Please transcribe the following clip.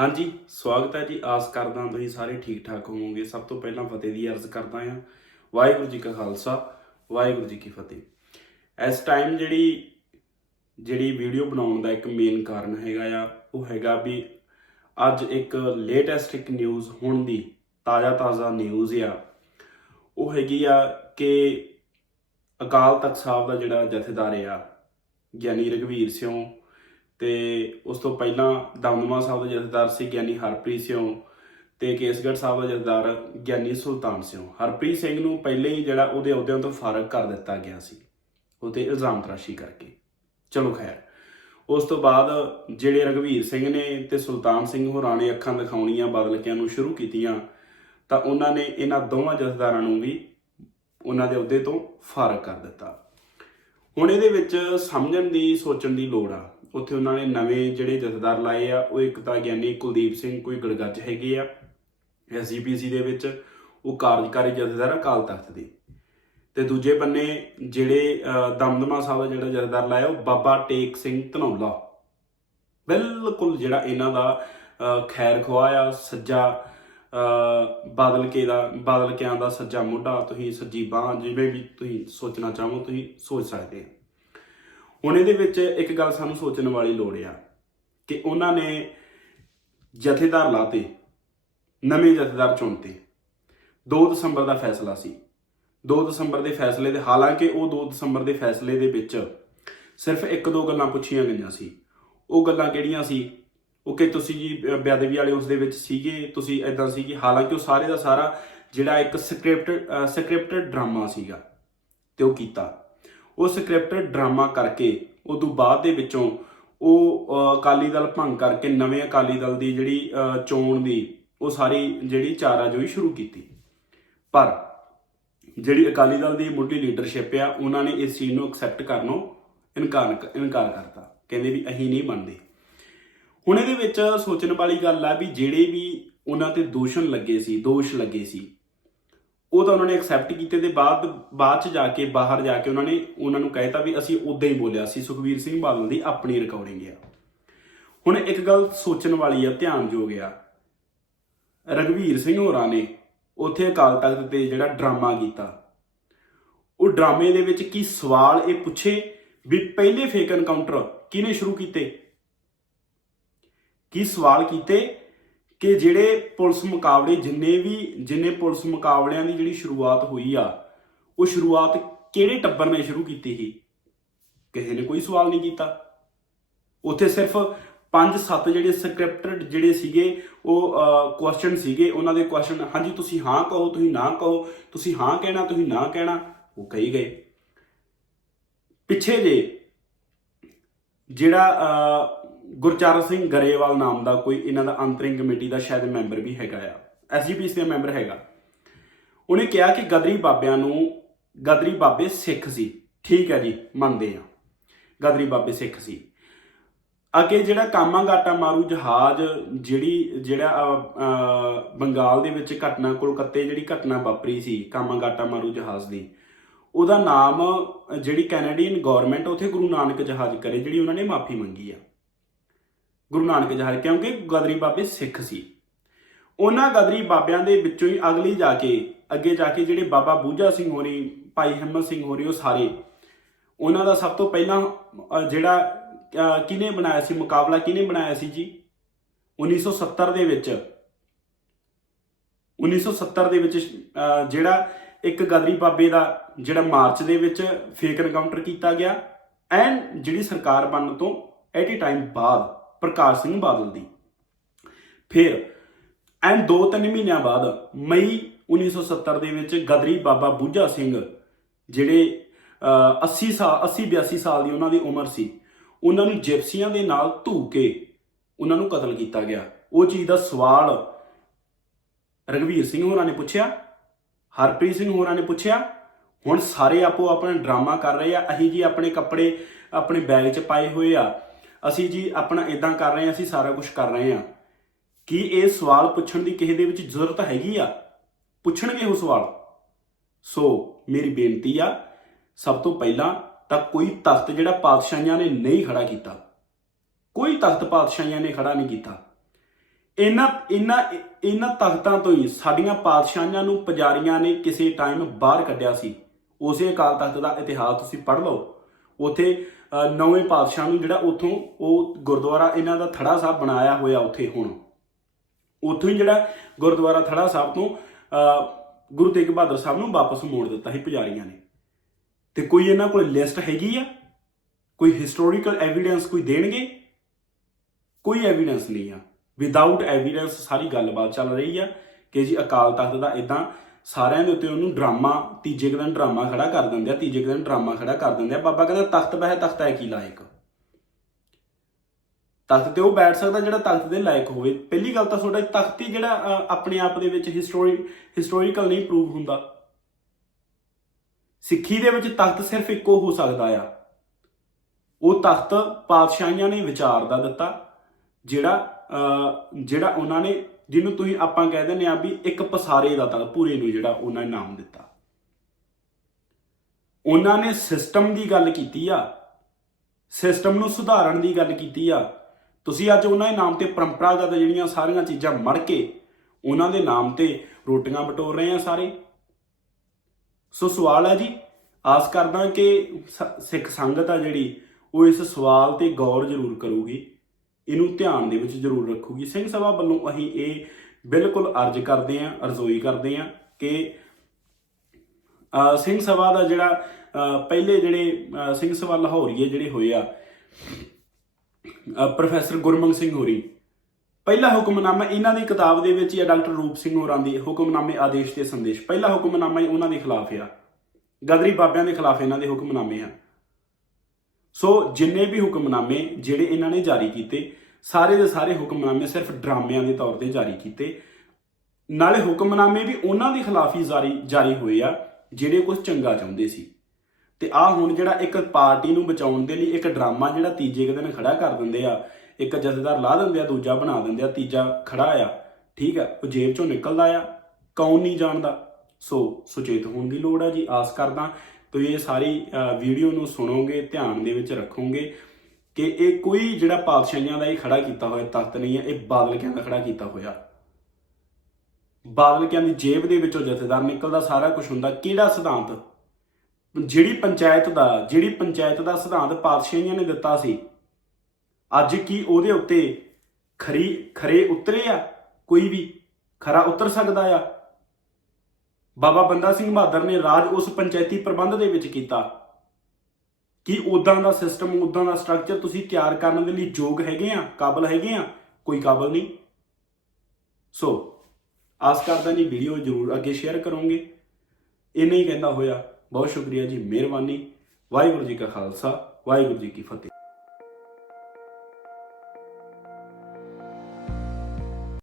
ਹਾਂਜੀ, ਸਵਾਗਤ ਹੈ ਜੀ। ਆਸ ਕਰਦਾ ਤੁਸੀਂ ਸਾਰੇ ਠੀਕ ਠਾਕ ਹੋਵੋਗੇ। ਸਭ ਤੋਂ ਪਹਿਲਾਂ ਫਤਿਹ ਦੀ ਅਰਜ਼ ਕਰਦਾ ਹਾਂ। ਵਾਹਿਗੁਰੂ ਜੀ ਕਾ ਖਾਲਸਾ, ਵਾਹਿਗੁਰੂ ਜੀ ਕੀ ਫਤਿਹ। ਇਸ ਟਾਈਮ ਜਿਹੜੀ ਜਿਹੜੀ ਵੀਡੀਓ ਬਣਾਉਣ ਦਾ ਇੱਕ ਮੇਨ ਕਾਰਨ ਹੈਗਾ ਆ, ਉਹ ਹੈਗਾ ਵੀ ਅੱਜ ਇੱਕ ਲੇਟੈਸਟ ਇੱਕ ਨਿਊਜ਼ ਹੁਣ ਦੀ ਤਾਜ਼ਾ ਤਾਜ਼ਾ ਨਿਊਜ਼ ਆ। ਉਹ ਹੈਗੀ ਆ ਕਿ ਅਕਾਲ ਤਖਤ ਸਾਹਿਬ ਦਾ ਜਿਹੜਾ ਜਥੇਦਾਰ ਆ ਗਿਆਨੀ ਰਘਵੀਰ ਸਿੰਘ ਤੇ ਉਸ ਤੋਂ ਪਹਿਲਾਂ ਦਮਦਮਾ ਸਾਹਿਬ ਦਾ ਜਥੇਦਾਰ ਸੀ ਗਿਆਨੀ ਹਰਪ੍ਰੀਤ ਸਿੰਘ ਤੇ ਕੇਸਗੜ੍ਹ ਸਾਹਿਬ ਦਾ ਜਥੇਦਾਰ ਗਿਆਨੀ ਸੁਲਤਾਨ ਸਿੰਘ ਹਰਪ੍ਰੀਤ ਸਿੰਘ ਨੂੰ ਪਹਿਲੇ ਹੀ ਜਿਹੜਾ ਉਹਦੇ ਅਹੁਦਿਆਂ ਤੋਂ ਫਾਰਗ ਕਰ ਦਿੱਤਾ ਗਿਆ ਸੀ। ਉਹਤੇ ਇਲਜ਼ਾਮ ਤਰਾਸ਼ੀ ਕਰਕੇ। ਚਲੋ ਖੈਰ, ਉਸ ਤੋਂ ਬਾਅਦ ਜਿਹੜੇ ਰਘਵੀਰ ਸਿੰਘ ਨੇ ਤੇ ਸੁਲਤਾਨ ਸਿੰਘ ਹੋਰਾਂ ਨੇ ਅੱਖਾਂ ਦਿਖਾਉਣੀਆਂ ਬਦਲਕਿਆਂ ਨੂੰ ਸ਼ੁਰੂ ਕੀਤੀਆਂ, ਤਾਂ ਉਹਨਾਂ ਨੇ ਇਹਨਾਂ ਦੋਵਾਂ ਜਥੇਦਾਰਾਂ ਨੂੰ ਵੀ ਉਹਨਾਂ ਦੇ ਅਹੁਦੇ ਤੋਂ ਫਾਰਗ ਕਰ ਦਿੱਤਾ। ਹੁਣ ਇਹਦੇ ਵਿੱਚ ਸਮਝਣ ਦੀ, ਸੋਚਣ ਦੀ ਲੋੜ ਆ। ਉੱਥੇ ਉਹਨਾਂ ਨੇ ਨਵੇਂ ਜਿਹੜੇ ਜਥੇਦਾਰ ਲਾਏ ਆ ਉਹ ਇੱਕ ਤਾਂ ਗਿਆਨੀ ਕੁਲਦੀਪ ਸਿੰਘ ਕੋਈ ਗੜਗੱਜ ਹੈਗੇ ਆ ਐਸਜੀਪੀਸੀ ਦੇ ਵਿੱਚ ਉਹ ਕਾਰਜਕਾਰੀ ਜਥੇਦਾਰ ਅਕਾਲ ਤਖਤ ਦੇ। ਤੇ ਦੂਜੇ ਬੰਨੇ ਜਿਹੜੇ ਦਮਦਮਾ ਸਾਹਿਬ ਦਾ ਜਿਹੜਾ ਜਥੇਦਾਰ ਲਾਇਆ ਉਹ ਬਾਬਾ ਟੇਕ ਸਿੰਘ ਧਨੌਲਾ। ਬਿਲਕੁਲ ਜਿਹੜਾ ਇਹਨਾਂ ਦਾ ਖੈਰ ਖੁਆਹ ਆ ਸੱਜਾ ਅਹ, ਬਾਦਲ ਕੇ ਦਾ ਬਾਦਲ ਕਿਆਂ ਦਾ ਸੱਜਾ ਮੋਢਾ ਤੁਸੀਂ ਸੱਜੀ ਬਾਹ ਜਿਵੇਂ ਵੀ ਤੁਸੀਂ ਸੋਚਣਾ ਚਾਹੋ ਤੁਸੀਂ ਸੋਚ ਸਕਦੇ ਹੋ ਹੁਣ ਇਹਦੇ ਵਿੱਚ ਇੱਕ ਗੱਲ ਸਾਨੂੰ ਸੋਚਣ ਵਾਲੀ ਲੋੜ ਆ ਕਿ ਉਹਨਾਂ ਨੇ ਜਥੇਦਾਰ ਲਾਤੇ ਨਵੇਂ ਜਥੇਦਾਰ ਚੁਣਤੇ। 2 ਦਸੰਬਰ ਦਾ ਫੈਸਲਾ ਸੀ। 2 ਦਸੰਬਰ ਦੇ ਫੈਸਲੇ ਦੇ ਹਾਲਾਂਕਿ ਉਹ 2 ਦਸੰਬਰ ਦੇ ਫੈਸਲੇ ਦੇ ਵਿੱਚ ਸਿਰਫ ਇੱਕ ਦੋ ਗੱਲਾਂ ਪੁੱਛੀਆਂ ਗਈਆਂ ਸੀ। ਉਹ ਗੱਲਾਂ ਕਿਹੜੀਆਂ ਸੀ? ਉਹ ਕਿ ਤੁਸੀਂ ਜੀ ਅ, ਬੇਅਦਬੀ ਵਾਲੇ ਉਸ ਦੇ ਵਿੱਚ ਸੀਗੇ ਤੁਸੀਂ ਐਦਾਂ ਸੀ ਕਿ ਹਾਲਾਂਕਿ ਉਹ ਸਾਰੇ ਦਾ ਸਾਰਾ ਜਿਹੜਾ ਇੱਕ ਸਕ੍ਰਿਪਟ ਸਕ੍ਰਿਪਟਡ ਡਰਾਮਾ ਸੀਗਾ ਤੇ ਉਹ ਕੀਤਾ। ਉਹ ਸਕ੍ਰਿਪਟ ਡਰਾਮਾ ਕਰਕੇ, ਉਦੋਂ ਬਾਅਦ ਦੇ ਵਿੱਚੋਂ ਉਹ ਅਕਾਲੀ ਦਲ ਭੰਗ ਕਰਕੇ ਨਵੇਂ ਅਕਾਲੀ ਦਲ ਦੀ ਜਿਹੜੀ ਚੋਣ ਦੀ ਉਹ ਸਾਰੀ ਜਿਹੜੀ ਚਾਰਾਜੋਈ ਸ਼ੁਰੂ ਕੀਤੀ। ਪਰ ਜਿਹੜੀ ਅਕਾਲੀ ਦਲ ਦੀ ਮੁੱਢਲੀ ਲੀਡਰਸ਼ਿਪ ਆ, ਉਹਨਾਂ ਨੇ ਇਸ ਚੀਜ਼ ਨੂੰ ਐਕਸੈਪਟ ਕਰਨੋਂ ਇਨਕਾਰ ਇਨਕਾਰ ਕਰਤਾ। ਕਹਿੰਦੇ ਵੀ ਅਸੀਂ ਨਹੀਂ ਮੰਨਦੇ ਹੁਣ ਇਹਦੇ ਵਿੱਚ ਸੋਚਣ ਵਾਲੀ ਗੱਲ ਆ ਵੀ ਜਿਹੜੇ ਵੀ ਉਹਨਾਂ ਤੇ ਦੋਸ਼ਣ ਲੱਗੇ ਸੀ, ਦੋਸ਼ ਲੱਗੇ ਸੀ ਉਹ ਤਾਂ ਉਹਨਾਂ ਨੇ ਐਕਸੈਪਟ ਕੀਤੇ ਤੇ ਬਾਅਦ ਬਾਅਦ ਚ ਜਾ ਕੇ, ਬਾਹਰ ਜਾ ਕੇ ਉਹਨਾਂ ਨੇ ਉਹਨਾਂ ਨੂੰ ਕਹਿਤਾ ਵੀ ਅਸੀਂ ਉਦਾਂ ਹੀ ਬੋਲਿਆ ਸੀ, ਸੁਖਵੀਰ ਸਿੰਘ ਬਾਦਲ ਦੀ ਆਪਣੀ ਰਿਕਾਰਡਿੰਗ ਆ। ਹੁਣ ਇੱਕ ਗੱਲ ਸੋਚਣ ਵਾਲੀ ਆ, ਧਿਆਨਯੋਗ ਆ। ਰਗਵੀਰ ਸਿੰਘ ਹੋਰਾਂ ਨੇ ਉੱਥੇ ਅਕਾਲ ਤਖਤ ਤੇ ਜਿਹੜਾ ਡਰਾਮਾ ਕੀਤਾ। ਉਹ ਡਰਾਮੇ ਦੇ ਵਿੱਚ ਕੀ ਸਵਾਲ ਇਹ ਪੁੱਛੇ ਵੀ ਪਹਿਲੇ ਫੇਕ ਐਨਕਾਊਂਟਰ ਕਿਹਨੇ ਸ਼ੁਰੂ ਕੀਤੇ? ਕੀ ਸਵਾਲ ਕੀਤੇ? ਕਿ ਜਿਹੜੇ ਪੁਲਿਸ ਮੁਕਾਬਲੇ ਜਿੰਨੇ ਵੀ, ਜਿੰਨੇ ਪੁਲਿਸ ਮੁਕਾਬਲਿਆਂ ਦੀ ਜਿਹੜੀ ਸ਼ੁਰੂਆਤ ਹੋਈ ਆ, ਉਹ ਸ਼ੁਰੂਆਤ ਕਿਹੜੇ ਟੱਬਰ ਨੇ ਸ਼ੁਰੂ ਕੀਤੀ ਸੀ? ਕਿਸੇ ਨੇ ਕੋਈ ਸਵਾਲ ਨਹੀਂ ਕੀਤਾ। ਉੱਥੇ ਸਿਰਫ 5-7 ਜਿਹੜੇ ਸਕ੍ਰਿਪਟਡ ਜਿਹੜੇ ਸੀਗੇ, ਉਹ ਕੁਐਸਚਨ ਸੀਗੇ। ਉਹਨਾਂ ਦੇ ਕੁਐਸਚਨ ਹਾਂਜੀ, ਤੁਸੀਂ ਹਾਂ ਕਹੋ, ਤੁਸੀਂ ਨਾ ਕਹੋ, ਤੁਸੀਂ ਹਾਂ ਕਹਿਣਾ, ਤੁਸੀਂ ਨਾ ਕਹਿਣਾ, ਉਹ ਕਹੀ ਗਏ। ਪਿੱਛੇ ਜੇ ਜਿਹੜਾ ਗੁਰਚਰਨ ਸਿੰਘ ਗਰੇਵਾਲ ਨਾਮ ਦਾ ਕੋਈ ਇਹਨਾਂ ਦਾ ਅੰਤਰਿੰਗ ਕਮੇਟੀ ਦਾ ਸ਼ਾਇਦ ਮੈਂਬਰ ਵੀ ਹੈਗਾ ਆ। ਐਸਜੀਪੀਸੀ ਦਾ ਮੈਂਬਰ ਹੈਗਾ। ਉਹਨੇ ਕਿਹਾ ਕਿ ਗਦਰੀ ਬਾਬਿਆਂ ਨੂੰ, ਗਦਰੀ ਬਾਬੇ ਸਿੱਖ ਸੀ। ਠੀਕ ਹੈ ਜੀ, ਮੰਨਦੇ ਆ ਗਦਰੀ ਬਾਬੇ ਸਿੱਖ ਸੀ। ਅੱਗੇ ਜਿਹੜਾ ਕਾਮਾਗਾਟਾ ਮਾਰੂ ਜਹਾਜ਼, ਜਿਹੜੀ, ਜਿਹੜਾ ਬੰਗਾਲ ਦੇ ਵਿੱਚ ਘਟਨਾ, ਕੋਲਕਾਤੇ ਜਿਹੜੀ ਘਟਨਾ ਵਾਪਰੀ ਸੀ, ਕਾਮਾਗਾਟਾ ਮਾਰੂ ਜਹਾਜ਼ ਦੀ, ਉਹਦਾ ਨਾਮ ਜਿਹੜੀ ਕੈਨੇਡੀਅਨ ਗਵਰਨਮੈਂਟ ਉਥੇ ਗੁਰੂ ਨਾਨਕ ਜਹਾਜ਼ ਕਰੇ, ਜਿਹੜੀ ਉਹਨਾਂ ਨੇ ਮਾਫੀ ਮੰਗੀ ਆ। ਗੁਰੂ ਨਾਨਕ ਜਹਾਜ਼ ਕਿਉਂਕਿ ਗਦਰੀ ਬਾਬੇ ਸਿੱਖ ਸੀ। ਉਹਨਾਂ ਗਦਰੀ ਬਾਬਿਆਂ ਦੇ ਵਿੱਚੋਂ ਹੀ ਅਗਲੀ ਜਾ ਕੇ ਅੱਗੇ ਜਾ ਕੇ ਜਿਹੜੇ ਬਾਬਾ ਬੂਝਾ ਸਿੰਘ ਹੋਰੀ ਭਾਈ ਹਿੰਮਤ ਸਿੰਘ ਹੋਰੀ ਉਹ ਸਾਰੇ। ਉਹਨਾਂ ਦਾ ਸਭ ਤੋਂ ਪਹਿਲਾਂ ਜਿਹੜਾ ਅਹ, ਕਿਹਨੇ ਬਣਾਇਆ ਸੀ ਮੁਕਾਬਲਾ ਕਿਹਨੇ ਬਣਾਇਆ ਸੀ ਜੀ? 1970 ਦੇ ਵਿੱਚ। 1970 ਦੇ ਵਿੱਚ ਜਿਹੜਾ ਇੱਕ ਗਦਰੀ ਬਾਬੇ ਦਾ ਜਿਹੜਾ ਮਾਰਚ ਦੇ ਵਿੱਚ ਫੇਕ ਐਨਕਾਊਂਟਰ ਕੀਤਾ ਗਿਆ ਐਂਡ ਜਿਹੜੀ ਸਰਕਾਰ ਬਣਨ ਤੋਂ ਐਟ ਏ ਟਾਈਮ ਬਾਅਦ। ਪ੍ਰਕਾਸ਼ ਸਿੰਘ ਬਾਦਲ ਦੀ। ਫਿਰ ਐਂਡ 2-3 ਮਹੀਨਿਆਂ ਬਾਅਦ ਮਈ 1970 ਦੇ ਵਿੱਚ ਗਦਰੀ ਬਾਬਾ ਬੂਝਾ ਸਿੰਘ ਜਿਹੜੇ ਅਹ, 80 ਸਾਲ 80 82 ਸਾਲ ਦੀ ਉਹਨਾਂ ਦੀ ਉਮਰ ਸੀ ਉਹਨਾਂ ਨੂੰ ਜਿਪਸੀਆਂ ਦੇ ਨਾਲ ਧੂ ਕੇ ਉਹਨਾਂ ਨੂੰ ਕਤਲ ਕੀਤਾ ਗਿਆ। ਉਹ ਚੀਜ਼ ਦਾ ਸਵਾਲ ਰਗਵੀਰ ਸਿੰਘ ਹੋਰਾਂ ਨੇ ਪੁੱਛਿਆ ਹਰਪ੍ਰੀਤ ਸਿੰਘ ਹੋਰਾਂ ਨੇ ਪੁੱਛਿਆ ਹੁਣ ਸਾਰੇ ਆਪੋ ਆਪਣਾ ਡਰਾਮਾ ਕਰ ਰਹੇ ਆ ਅਸੀਂ ਜੀ ਆਪਣੇ ਕੱਪੜੇ ਆਪਣੇ ਬੈਗ 'ਚ ਪਾਏ ਹੋਏ ਆ ਅਸੀਂ ਜੀ ਆਪਣਾ ਇਦਾਂ ਕਰ ਰਹੇ ਹਾਂ, ਅਸੀਂ ਸਾਰਾ ਕੁਝ ਕਰ ਰਹੇ ਹਾਂ। ਕੀ ਇਹ ਸਵਾਲ ਪੁੱਛਣ ਦੀ ਕਿਸੇ ਦੇ ਵਿੱਚ ਜ਼ਰੂਰਤ ਹੈਗੀ ਆ? ਪੁੱਛਣਗੇ ਉਹ ਸਵਾਲ। ਸੋ ਮੇਰੀ ਬੇਨਤੀ ਆ, ਸਭ ਤੋਂ ਪਹਿਲਾਂ ਤਾਂ ਕੋਈ ਤਖਤ ਜਿਹੜਾ ਪਾਤਸ਼ਾਹੀਆਂ ਨੇ ਨਹੀਂ ਖੜਾ ਕੀਤਾ, ਕੋਈ ਤਖਤ ਪਾਤਸ਼ਾਹੀਆਂ ਨੇ ਖੜਾ ਨਹੀਂ ਕੀਤਾ। ਇਹਨਾਂ ਇਹਨਾਂ ਇਹਨਾਂ ਤਖਤਾਂ ਤੋਂ ਹੀ ਸਾਡੀਆਂ ਪਾਤਸ਼ਾਹਾਂ ਨੂੰ ਪੁਜਾਰੀਆਂ ਨੇ ਕਿਸੇ ਟਾਈਮ ਬਾਹਰ ਕੱਢਿਆ ਸੀ। ਉਸੇ ਅਕਾਲ ਤਖਤ ਦਾ ਇਤਿਹਾਸ ਤੁਸੀਂ ਪੜ੍ਹ ਲਓ। ਉਥੇ ਨੌਵੇਂ ਪਾਤਸ਼ਾਹ ਨੂੰ ਜਿਹੜਾ ਉੱਥੋਂ ਉਹ ਗੁਰਦੁਆਰਾ ਇਹਨਾਂ ਦਾ ਥੜਾ ਸਾਹਿਬ ਬਣਾਇਆ ਹੋਇਆ ਉੱਥੇ ਹੁਣ। ਉੱਥੋਂ ਹੀ ਜਿਹੜਾ ਗੁਰਦੁਆਰਾ ਥੜਾ ਸਾਹਿਬ ਤੋਂ ਗੁਰੂ ਤੇਗ ਬਹਾਦਰ ਸਾਹਿਬ ਨੂੰ ਵਾਪਸ ਮੋੜ ਦਿੱਤਾ ਸੀ ਪੁਜਾਰੀਆਂ ਨੇ। ਤੇ ਕੋਈ ਇਹਨਾਂ ਕੋਲ ਲਿਸਟ ਹੈਗੀ ਆ? ਕੋਈ ਹਿਸਟੋਰੀਕਲ ਐਵੀਡੈਂਸ ਕੋਈ ਦੇਣਗੇ? ਕੋਈ ਐਵੀਡੈਂਸ ਨਹੀਂ ਆ। ਵਿਦਆਊਟ ਐਵੀਡੈਂਸ ਸਾਰੀ ਗੱਲਬਾਤ ਚੱਲ ਰਹੀ ਆ ਕਿ ਜੀ ਅਕਾਲ ਤਖਤ ਦਾ ਇਦਾਂ ਸਾਰਿਆਂ ਦੇ ਉੱਤੇ ਉਹਨੂੰ ਡਰਾਮਾ ਤੀਜੇ ਦਿਨ ਡਰਾਮਾ ਖੜਾ ਕਰ ਦਿੰਦੇ ਆ ਤੀਜੇ ਦਿਨ ਡਰਾਮਾ ਖੜਾ ਕਰ ਦਿੰਦੇ ਆ। ਬਾਬਾ ਕਹਿੰਦਾ ਤਖਤ ਬਹਿ ਤਖਤ ਹੈ ਕੀ ਲਾਇਕ? ਤਖਤ ਤੇ ਉਹ ਬੈਠ ਸਕਦਾ ਜਿਹੜਾ ਤਖਤ ਦੇ ਲਾਇਕ ਹੋਵੇ। ਪਹਿਲੀ ਗੱਲ ਤਾਂ ਤੁਹਾਡਾ ਤਖਤ ਹੀ ਜਿਹੜਾ ਆਪਣੇ ਆਪ ਦੇ ਵਿੱਚ ਹਿਸਟੋਰੀ ਹਿਸਟੋਰੀਕਲ ਨਹੀਂ ਪ੍ਰੂਵ ਹੁੰਦਾ। ਸਿੱਖੀ ਦੇ ਵਿੱਚ ਤਖਤ ਸਿਰਫ ਇੱਕੋ ਹੋ ਸਕਦਾ ਆ। ਉਹ ਤਖਤ ਪਾਤਸ਼ਾਹੀਆਂ ਨੇ ਵਿਚਾਰ ਦਾ ਦਿੱਤਾ ਜਿਹੜਾ ਅਹ, ਜਿਹੜਾ ਉਹਨਾਂ ਨੇ ਜਿਹਨੂੰ ਤੁਸੀਂ ਆਪਾਂ ਕਹਿ ਦਿੰਦੇ ਆ ਵੀ ਇੱਕ ਪਸਾਰੇ ਦਾ ਤਖਤ ਪੂਰੇ ਨੂੰ ਜਿਹੜਾ ਉਹਨਾਂ ਨੇ ਨਾਮ ਦਿੱਤਾ। ਉਹਨਾਂ ਨੇ ਸਿਸਟਮ ਦੀ ਗੱਲ ਕੀਤੀ ਆ। ਸਿਸਟਮ ਨੂੰ ਸੁਧਾਰਨ ਦੀ ਗੱਲ ਕੀਤੀ ਆ। ਤੁਸੀਂ ਅੱਜ ਉਹਨਾਂ ਦੇ ਨਾਮ ਤੇ ਪਰੰਪਰਾਗਤ ਜਿਹੜੀਆਂ ਸਾਰੀਆਂ ਚੀਜ਼ਾਂ ਮੜ ਕੇ ਉਹਨਾਂ ਦੇ ਨਾਮ ਤੇ ਰੋਟੀਆਂ ਬਟੋਰ ਰਹੇ ਆ ਸਾਰੇ। ਸੋ ਸਵਾਲ ਹੈ ਜੀ, ਆਸ ਕਰਦਾ ਕਿ ਸ- ਸਿੱਖ ਸੰਗਤ ਆ ਜਿਹੜੀ ਉਹ ਇਸ ਸਵਾਲ ਤੇ ਗੌਰ ਜ਼ਰੂਰ ਕਰੂਗੀ। ਇਹਨੂੰ ਧਿਆਨ ਦੇ ਵਿੱਚ ਜ਼ਰੂਰ ਰੱਖੂਗੀ। ਸਿੰਘ ਸਭਾ ਵੱਲੋਂ ਅਸੀਂ ਇਹ ਬਿਲਕੁਲ ਅਰਜ਼ ਕਰਦੇ ਆਂ ਅਰਜ਼ੋਈ ਕਰਦੇ ਆਂ ਕਿ ਸਿੰਘ ਸਭਾ ਦਾ ਜਿਹੜਾ ਪਹਿਲੇ ਜਿਹੜੇ ਸਿੰਘ ਸਭਾ ਲਾਹੌਰੀਏ ਜਿਹੜੇ ਹੋਏ ਆ ਪ੍ਰੋਫੈਸਰ ਗੁਰਮੰਗ ਸਿੰਘ ਹੋਰੀ, ਪਹਿਲਾ ਹੁਕਮਨਾਮਾ ਇਹਨਾਂ ਦੀ ਕਿਤਾਬ ਦੇ ਵਿੱਚ ਹੀ ਆ, ਡਾਕਟਰ ਰੂਪ ਸਿੰਘ ਹੋਰਾਂ ਦੀ ਹੁਕਮਨਾਮੇ ਆਦੇਸ਼ ਤੇ ਸੰਦੇਸ਼। ਪਹਿਲਾ ਹੁਕਮਨਾਮਾ ਹੀ ਉਹਨਾਂ ਦੇ ਖਿਲਾਫ ਆ। ਗਦਰੀ ਬਾਬਿਆਂ ਦੇ ਖਿਲਾਫ ਇਹਨਾਂ ਦੇ ਹੁਕਮਨਾਮੇ ਆ। ਸੋ ਜਿੰਨੇ ਵੀ ਹੁਕਮਨਾਮੇ ਜਿਹੜੇ ਇਹਨਾਂ ਨੇ ਜਾਰੀ ਕੀਤੇ ਸਾਰੇ ਦੇ ਸਾਰੇ ਹੁਕਮਨਾਮੇ ਸਿਰਫ ਡਰਾਮਿਆਂ ਦੇ ਤੌਰ ਤੇ ਜਾਰੀ ਕੀਤੇ। ਨਾਲੇ ਹੁਕਮਨਾਮੇ ਵੀ ਉਹਨਾਂ ਦੇ ਖਿਲਾਫ ਹੀ ਜਾਰੀ ਜਾਰੀ ਹੋਏ ਆ, ਜਿਹੜੇ ਕੁਝ ਚੰਗਾ ਚਾਹੁੰਦੇ ਸੀ। ਤੇ ਆ ਹੁਣ ਜਿਹੜਾ ਇੱਕ ਪਾਰਟੀ ਨੂੰ ਬਚਾਉਣ ਦੇ ਲਈ ਇੱਕ ਡਰਾਮਾ ਜਿਹੜਾ ਤੀਜੇ ਕੁ ਦਿਨ ਖੜਾ ਕਰ ਦਿੰਦੇ ਆ, ਇੱਕ ਜਥੇਦਾਰ ਲਾ ਦਿੰਦੇ ਆ, ਦੂਜਾ ਬਣਾ ਦਿੰਦੇ ਆ, ਤੀਜਾ ਖੜਾ ਆ, ਠੀਕ ਆ, ਉਹ ਜੇਬ ਚੋਂ ਨਿਕਲਦਾ ਆ, ਕੌਣ ਨਹੀਂ ਜਾਣਦਾ। ਸੋ ਸੁਚੇਤ ਹੋਣ ਦੀ ਲੋੜ ਆ ਜੀ, ਆਸ ਕਰਦਾ। ਤੁਸੀਂ ਇਹ ਸਾਰੀ ਵੀਡੀਓ ਨੂੰ ਸੁਣੋਗੇ, ਧਿਆਨ ਦੇ ਵਿੱਚ ਰੱਖੋਗੇ। ਕਿ ਇਹ ਕੋਈ ਜਿਹੜਾ ਪਾਤਸ਼ਾਹੀਆਂ ਦਾ ਇਹ ਖੜਾ ਕੀਤਾ ਹੋਇਆ ਤਖਤ ਨਹੀਂ ਹੈ, ਇਹ ਬਾਦਲਕਿਆਂ ਦਾ ਖੜਾ ਕੀਤਾ ਹੋਇਆ। ਬਾਦਲਕਿਆਂ ਦੀ ਜੇਬ ਦੇ ਵਿੱਚੋਂ ਜਥੇਦਾਰ ਨਿਕਲਦਾ, ਸਾਰਾ ਕੁਝ ਹੁੰਦਾ। ਕਿਹੜਾ ਸਿਧਾਂਤ? ਜਿਹੜੀ ਪੰਚਾਇਤ ਦਾ, ਜਿਹੜੀ ਪੰਚਾਇਤ ਦਾ ਸਿਧਾਂਤ ਪਾਤਸ਼ਾਹੀਆਂ ਨੇ ਦਿੱਤਾ ਸੀ, ਅੱਜ ਕੀ ਉਹਦੇ ਉੱਤੇ ਖਰੀ, ਖਰੇ ਉਤਰੇ ਆ? ਕੋਈ ਵੀ ਖਰਾ ਉਤਰ ਸਕਦਾ ਆ? ਬਾਬਾ ਬੰਦਾ ਸਿੰਘ ਬਹਾਦਰ ਨੇ ਰਾਜ ਉਸ ਪੰਚਾਇਤੀ ਪ੍ਰਬੰਧ ਦੇ ਵਿੱਚ ਕੀਤਾ। ਕੀ ਉਦਾਂ ਦਾ ਸਿਸਟਮ ਉਦਾਂ ਦਾ ਸਟਰਕਚਰ ਤੁਸੀਂ ਤਿਆਰ ਕਰਨ ਦੇ ਲਈ ਯੋਗ ਹੈਗੇ ਆ, ਕਾਬਲ ਹੈਗੇ ਆ, ਕੋਈ ਕਾਬਲ ਨਹੀਂ। ਸੋ ਆਸ ਕਰਦਾ ਜੀ ਵੀਡੀਓ ਜਰੂਰ ਅੱਗੇ ਸ਼ੇਅਰ ਕਰੋਗੇ। ਇਹ ਨਹੀਂ ਕਹਿੰਦਾ ਹੋਇਆ, ਬਹੁਤ ਸ਼ੁਕਰੀਆ ਜੀ, ਮਿਹਰਬਾਨੀ। ਵਾਹਿਗੁਰੂ ਜੀ ਕਾ ਖਾਲਸਾ, ਵਾਹਿਗੁਰੂ ਜੀ ਕੀ ਫਤਿਹ।